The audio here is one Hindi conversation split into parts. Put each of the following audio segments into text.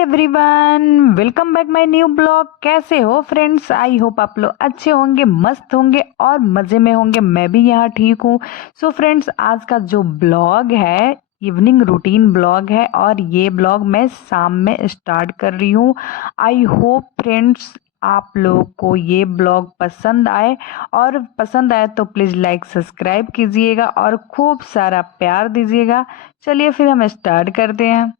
Everyone, welcome back my new blog. कैसे हो फ्रेंड्स? आई होप आप लोग अच्छे होंगे, मस्त होंगे और मज़े में होंगे। मैं भी यहाँ ठीक हूँ। सो फ्रेंड्स, आज का जो ब्लॉग है इवनिंग रूटीन ब्लॉग है और ये ब्लॉग मैं शाम में स्टार्ट कर रही हूँ। आई होप फ्रेंड्स आप लोग को ये ब्लॉग पसंद आए, और पसंद आए तो प्लीज़ लाइक सब्सक्राइब कीजिएगा और खूब सारा प्यार दीजिएगा। चलिए फिर हम स्टार्ट करते हैं।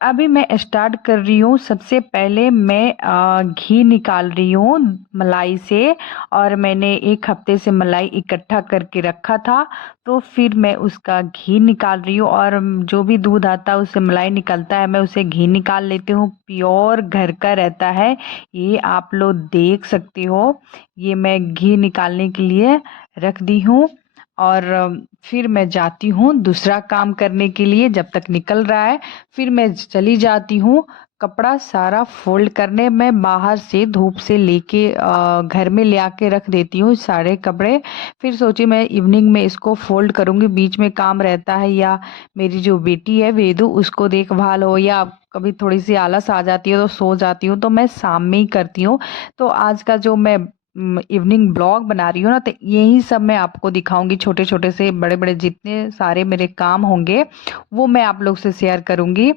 अभी मैं स्टार्ट कर रही हूँ। सबसे पहले मैं घी निकाल रही हूँ मलाई से, और मैंने एक हफ्ते से मलाई इकट्ठा करके रखा था, तो फिर मैं उसका घी निकाल रही हूँ। और जो भी दूध आता है उससे मलाई निकलता है, मैं उसे घी निकाल लेती हूँ। प्योर घर का रहता है, ये आप लोग देख सकते हो। ये मैं घी निकालने के लिए रख दी हूँ, और फिर मैं जाती हूँ दूसरा काम करने के लिए। जब तक निकल रहा है फिर मैं चली जाती हूँ कपड़ा सारा फोल्ड करने। मैं बाहर से धूप से लेके घर में ले आके रख देती हूँ सारे कपड़े। फिर सोची मैं इवनिंग में इसको फोल्ड करूँगी, बीच में काम रहता है, या मेरी जो बेटी है वेदू उसको देखभाल हो, या कभी थोड़ी सी आलस आ जाती है तो सो जाती हूँ, तो मैं शाम में ही करती हूँ। तो आज का जो मैं इवनिंग ब्लॉग बना रही हूँ ना, तो यही सब मैं आपको दिखाऊंगी। छोटे छोटे से बड़े बड़े जितने सारे मेरे काम होंगे वो मैं आप लोग से शेयर करूंगी।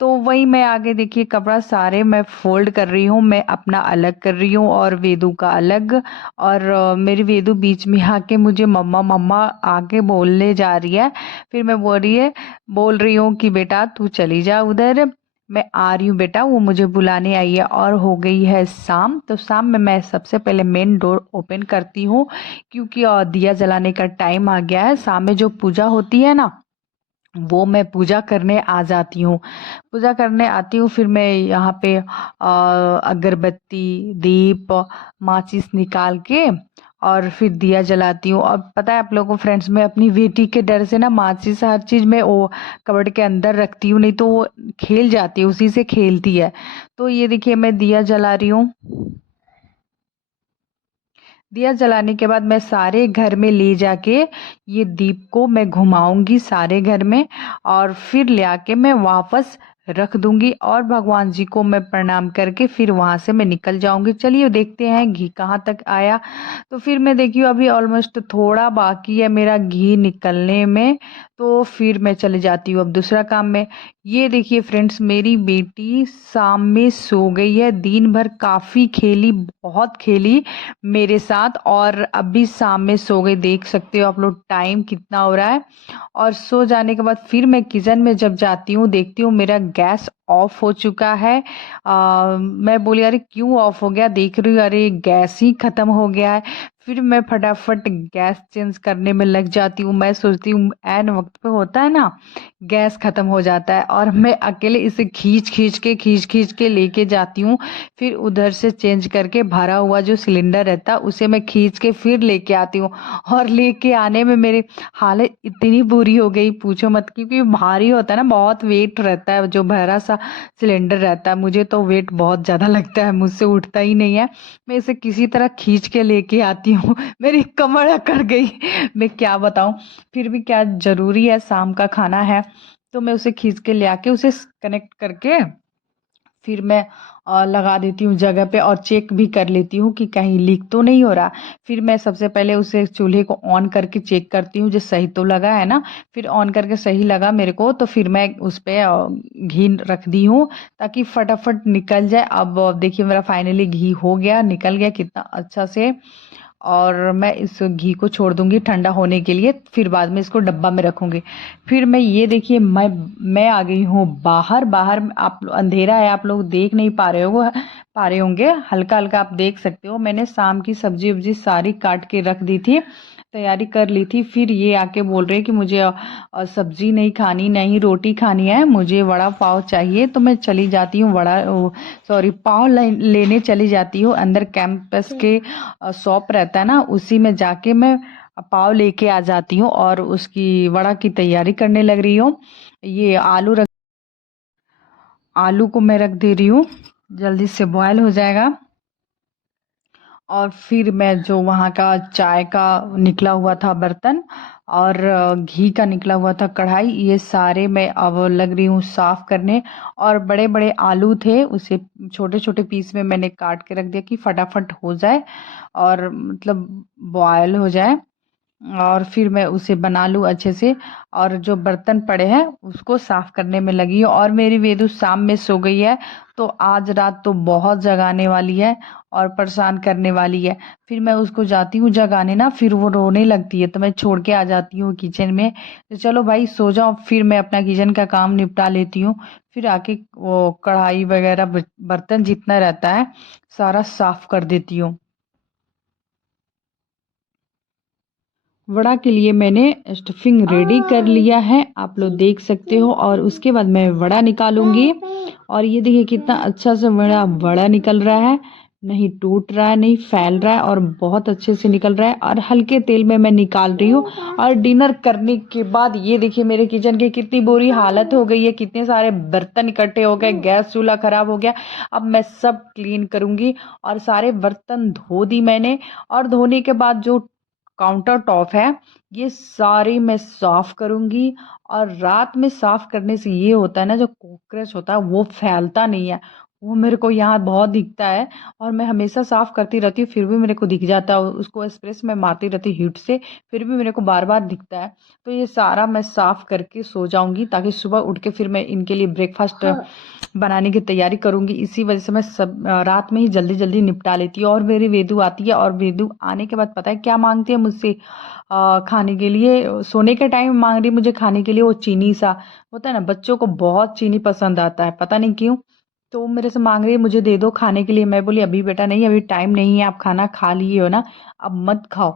तो वही मैं आगे देखिए कपड़ा सारे मैं फोल्ड कर रही हूँ। मैं अपना अलग कर रही हूँ और वेदू का अलग। और मेरी वेदू बीच में आके मुझे मम्मा मम्मा आके बोलने जा रही है। फिर मैं बोल रही हूँ कि बेटा तू चली जा उधर, मैं आ रही हूँ बेटा, वो मुझे बुलाने आई है। और हो गई है शाम, तो शाम में मैं सबसे पहले मेन डोर ओपन करती हूँ, क्योंकि दिया जलाने का टाइम आ गया है। शाम में जो पूजा होती है ना, वो मैं पूजा करने आ जाती हूँ। पूजा करने आती हूँ, फिर मैं यहाँ पे अगरबत्ती, दीप, माचिस निकाल के और फिर दिया जलाती हूँ। और पता है आप लोगों को फ्रेंड्स, मैं अपनी बेटी के डर से ना माचिस हर चीज़ में वो कबर्ड के अंदर रखती हूँ, नहीं तो वो खेल जाती है, उसी से खेलती है। तो ये देखिए मैं दिया जला रही हूँ। दिया जलाने के बाद मैं सारे घर में ले जाके ये दीप को मैं घुमाऊंगी सारे घर में, और फिर ले आके मैं वापस रख दूंगी, और भगवान जी को मैं प्रणाम करके फिर वहां से मैं निकल जाऊंगी। चलिए देखते हैं घी कहाँ तक आया। तो फिर मैं देखियो अभी ऑलमोस्ट थोड़ा बाकी है मेरा घी निकलने में, तो फिर मैं चले जाती हूँ अब दूसरा काम में। ये देखिए फ्रेंड्स, मेरी बेटी शाम में सो गई है। दिन भर काफ़ी खेली, बहुत खेली मेरे साथ, और अभी शाम में सो गई। देख सकते हो आप लोग टाइम कितना हो रहा है। और सो जाने के बाद फिर मैं किचन में जब जाती हूँ देखती हूँ मेरा गैस ऑफ हो चुका है। मैं बोली अरे क्यों ऑफ हो गया, देख रही हूँ अरे गैस ही खत्म हो गया है। फिर मैं फटाफट गैस चेंज करने में लग जाती हूँ। मैं सोचती हूँ एन वक्त पे होता है ना, गैस खत्म हो जाता है, और मैं अकेले इसे खींच खींच के लेके जाती हूँ। फिर उधर से चेंज करके भरा हुआ जो सिलेंडर रहता है उसे मैं खींच के फिर लेके आती हूँ। और लेके आने में मेरी हालत इतनी बुरी हो गई पूछो मत, क्योंकि भारी होता है ना, बहुत वेट रहता है, जो भरा सा सिलेंडर रहता है। मुझे तो वेट बहुत ज़्यादा लगता है, मुझसे उठता ही नहीं है। मैं इसे किसी तरह खींच के लेके आती हूँ। मेरी कमर अकड़ गई, मैं क्या बताऊँ। फिर भी क्या जरूरी है, शाम का खाना है, तो मैं उसे खींच के ले आके उसे कनेक्ट करके फिर मैं लगा देती हूँ जगह पे, और चेक भी कर लेती हूँ कि कहीं लीक तो नहीं हो रहा। फिर मैं सबसे पहले उसे चूल्हे को ऑन करके चेक करती हूँ जो सही तो लगा है ना। फिर ऑन करके सही लगा मेरे को, तो फिर मैं उस पर घी रख दी हूँ ताकि फटाफट निकल जाए। अब देखिए मेरा फाइनली घी हो गया, निकल गया कितना अच्छा से। और मैं इस घी को छोड़ दूंगी ठंडा होने के लिए, फिर बाद में इसको डब्बा में रखूंगी। फिर मैं ये देखिए मैं आ गई हूँ बाहर। बाहर आप अंधेरा है, आप लोग देख नहीं पा रहे होंगे, हल्का हल्का आप देख सकते हो। मैंने शाम की सब्जी वब्जी सारी काट के रख दी थी, तैयारी कर ली थी। फिर ये आके बोल रहे कि मुझे सब्जी नहीं खानी, नहीं रोटी खानी है, मुझे वड़ा पाव चाहिए। तो मैं चली जाती हूँ पाव लेने चली जाती हूँ। अंदर कैंपस के शॉप रहता है ना, उसी में जाके मैं पाव लेके आ जाती हूँ, और उसकी वड़ा की तैयारी करने लग रही हूँ। ये आलू को मैं रख दे रही हूँ, जल्दी से बॉयल हो जाएगा। और फिर मैं जो वहाँ का चाय का निकला हुआ था बर्तन, और घी का निकला हुआ था कढ़ाई। ये सारे मैं अब लग रही हूँ साफ़ करने। और बड़े बड़े आलू थे, उसे छोटे छोटे पीस में मैंने काट के रख दिया कि फटाफट हो जाए और मतलब बॉयल हो जाए, और फिर मैं उसे बना लूँ अच्छे से। और जो बर्तन पड़े हैं उसको साफ करने में लगी हूँ। और मेरी वेदू शाम में सो गई है, तो आज रात तो बहुत जगाने वाली है और परेशान करने वाली है। फिर मैं उसको जाती हूँ जगाने ना, फिर वो रोने लगती है तो मैं छोड़ के आ जाती हूँ किचन में। तो चलो भाई सो जाओ, फिर मैं अपना किचन का काम निपटा लेती हूँ। फिर आके वो कढ़ाई वगैरह बर्तन जितना रहता है सारा साफ कर देती हूँ। वड़ा के लिए मैंने स्टफिंग रेडी कर लिया है, आप लोग देख सकते हो। और उसके बाद मैं वड़ा निकालूंगी। और ये देखिए कितना अच्छा से वड़ा वड़ा निकल रहा है, नहीं टूट रहा है, नहीं फैल रहा है, और बहुत अच्छे से निकल रहा है। और हल्के तेल में मैं निकाल रही हूँ। और डिनर करने के बाद ये देखिए मेरे किचन की कितनी बुरी हालत हो गई है, कितने सारे बर्तन इकट्ठे हो गए, गैस चूल्हा खराब हो गया। अब मैं सब क्लीन करूंगी और सारे बर्तन धो दी मैंने। और धोने के बाद जो काउंटर टॉप है ये सारी मैं साफ करूंगी। और रात में साफ करने से ये होता है ना, जो कॉकरोच होता है वो फैलता नहीं है। वो मेरे को यहाँ बहुत दिखता है, और मैं हमेशा साफ करती रहती हूँ फिर भी मेरे को दिख जाता है। उसको स्प्रेस में मारती रहती हूँ हीट से, फिर भी मेरे को बार बार दिखता है। तो ये सारा मैं साफ करके सो जाऊंगी, ताकि सुबह उठ के फिर मैं इनके लिए ब्रेकफास्ट बनाने की तैयारी करूंगी। इसी वजह से मैं सब रात में ही जल्दी जल्दी निपटा लेती हूँ। और मेरी वेदू आती है, और वेदू आने के बाद पता है क्या मांगती है मुझसे खाने के लिए। सोने के टाइम मांग रही मुझे खाने के लिए वो चीनी सा होता है ना, बच्चों को बहुत चीनी पसंद आता है पता नहीं क्यों। तो वो मेरे से मांग रही है मुझे दे दो खाने के लिए। मैं बोली अभी बेटा नहीं, अभी टाइम नहीं है, आप खाना खा लिए हो ना, अब मत खाओ।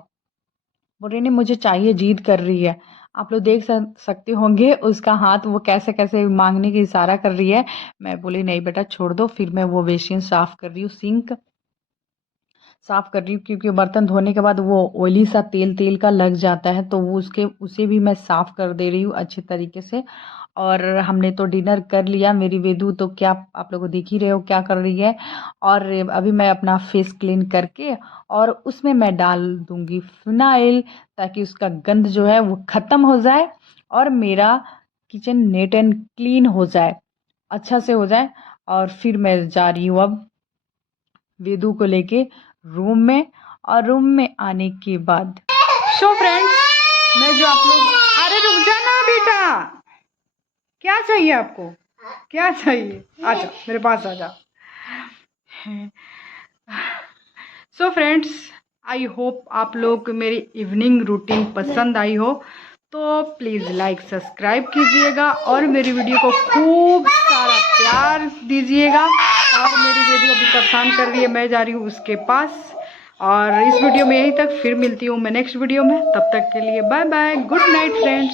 बोल रही नहीं मुझे चाहिए, जिद कर रही है। आप लोग देख सकते होंगे उसका हाथ वो कैसे कैसे मांगने की इशारा कर रही है। मैं बोली नहीं बेटा छोड़ दो। फिर मैं वो बेसिन साफ कर रही हूँ, सिंक साफ कर रही हूँ, क्योंकि बर्तन धोने के बाद वो ऑयली सा तेल तेल का लग जाता है, तो वो उसके उसे भी मैं साफ कर दे रही हूँ अच्छे तरीके से। और हमने तो डिनर कर लिया। मेरी वेदू तो क्या आप लोगों देख ही रहे हो क्या कर रही है। और अभी मैं अपना फेस क्लीन करके और उसमें मैं डाल दूंगी फिनाइल, ताकि उसका गंध जो है वो ख़त्म हो जाए और मेरा किचन नीट एंड क्लीन हो जाए, अच्छा से हो जाए। और फिर मैं जा रही हूँ अब वेदू को लेके रूम में। और रूम में आने के बाद सो फ्रेंड्स, मैं जो आप लोग, अरे रुक जाना बेटा, क्या चाहिए आपको, क्या चाहिए, आजा मेरे पास आजा। सो फ्रेंड्स, आई होप आप लोग को मेरी इवनिंग रूटीन पसंद आई हो, तो प्लीज़ लाइक सब्सक्राइब कीजिएगा और मेरी वीडियो को खूब सारा प्यार दीजिएगा। और मेरी वीडियो अभी परेशान कर रही है, मैं जा रही हूँ उसके पास। और इस वीडियो में यहीं तक, फिर मिलती हूँ मैं नेक्स्ट वीडियो में। तब तक के लिए bye bye, good night friends.